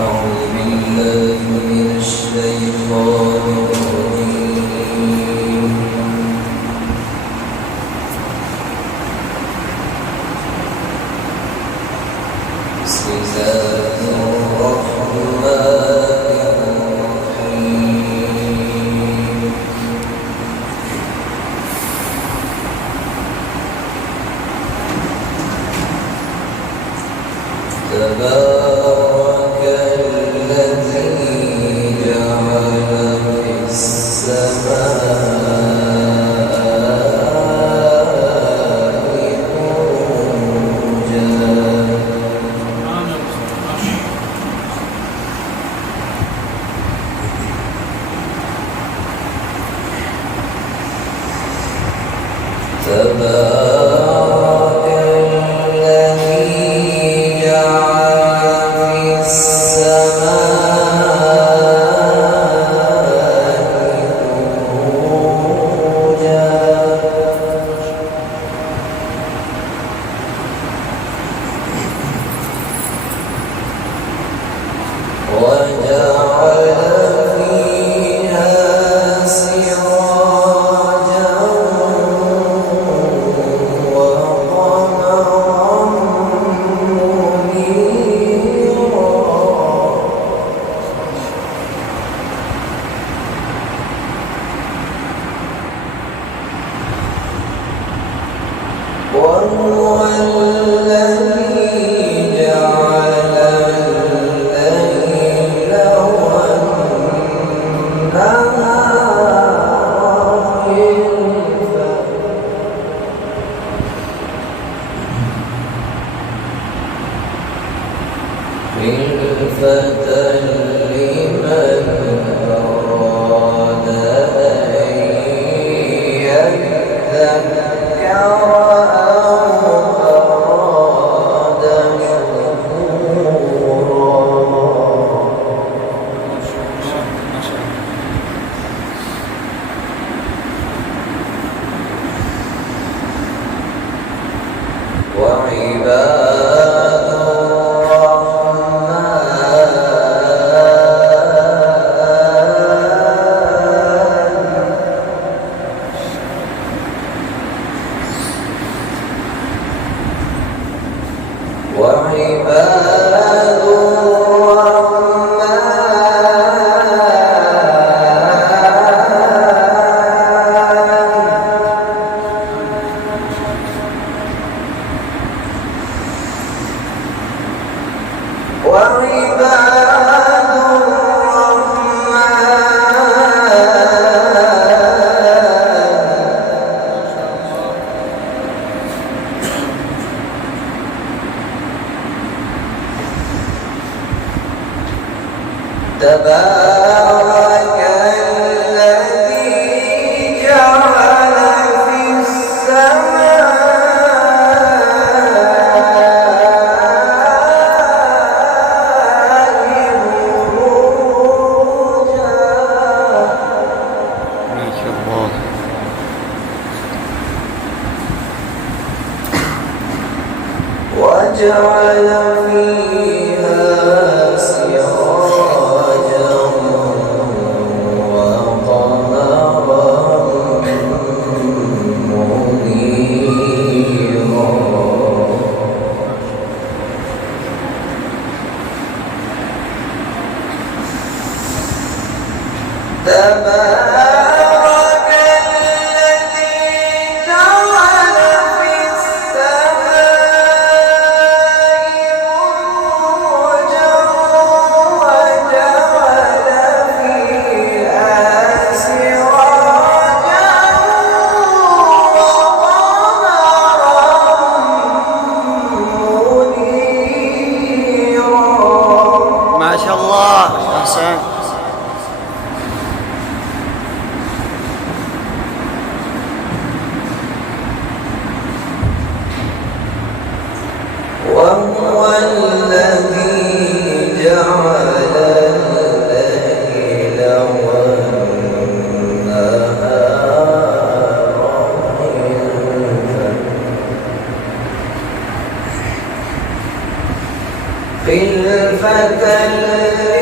أعوذ بالله من الشيطان الرجيم بسم الله الرحمن الرحيم تبارك الذي جعل في السماء تبارك الذي جعل في السماء بروجا وجعل فيها سراجا وقمرا منيرا وهو الذي جعل الليل والنهار خلفة لمن أراد أن يذكر أو أراد شكورا وعباد تبارك الذي جعل في السماء بروجا ما شاء الله. وجعل فيها سراجا وقمرا منيرا تبارك الذي جعل في السماء بروجا وجعل فيها سراجا وقمرا منيرا ما شاء الله. أحسن. وهو الذي جعل الليل والنهار خلفة خليفة